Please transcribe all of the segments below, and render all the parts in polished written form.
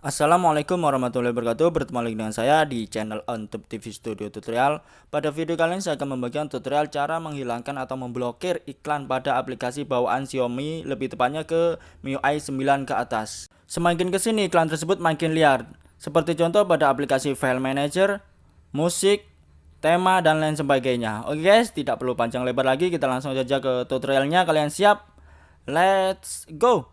Assalamualaikum warahmatullahi wabarakatuh. Bertemu lagi dengan saya di channel Untuk TV Studio Tutorial. Pada video kali ini saya akan membagikan tutorial cara menghilangkan atau memblokir iklan pada aplikasi bawaan Xiaomi, lebih tepatnya ke MIUI 9 ke atas. Semakin kesini iklan tersebut makin liar, seperti contoh pada aplikasi File Manager, musik, tema, dan lain sebagainya. Oke guys, tidak perlu panjang lebar lagi, kita langsung saja ke tutorialnya. Kalian siap? Let's go!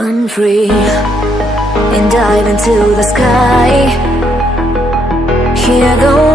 Run free and dive into the sky. Here go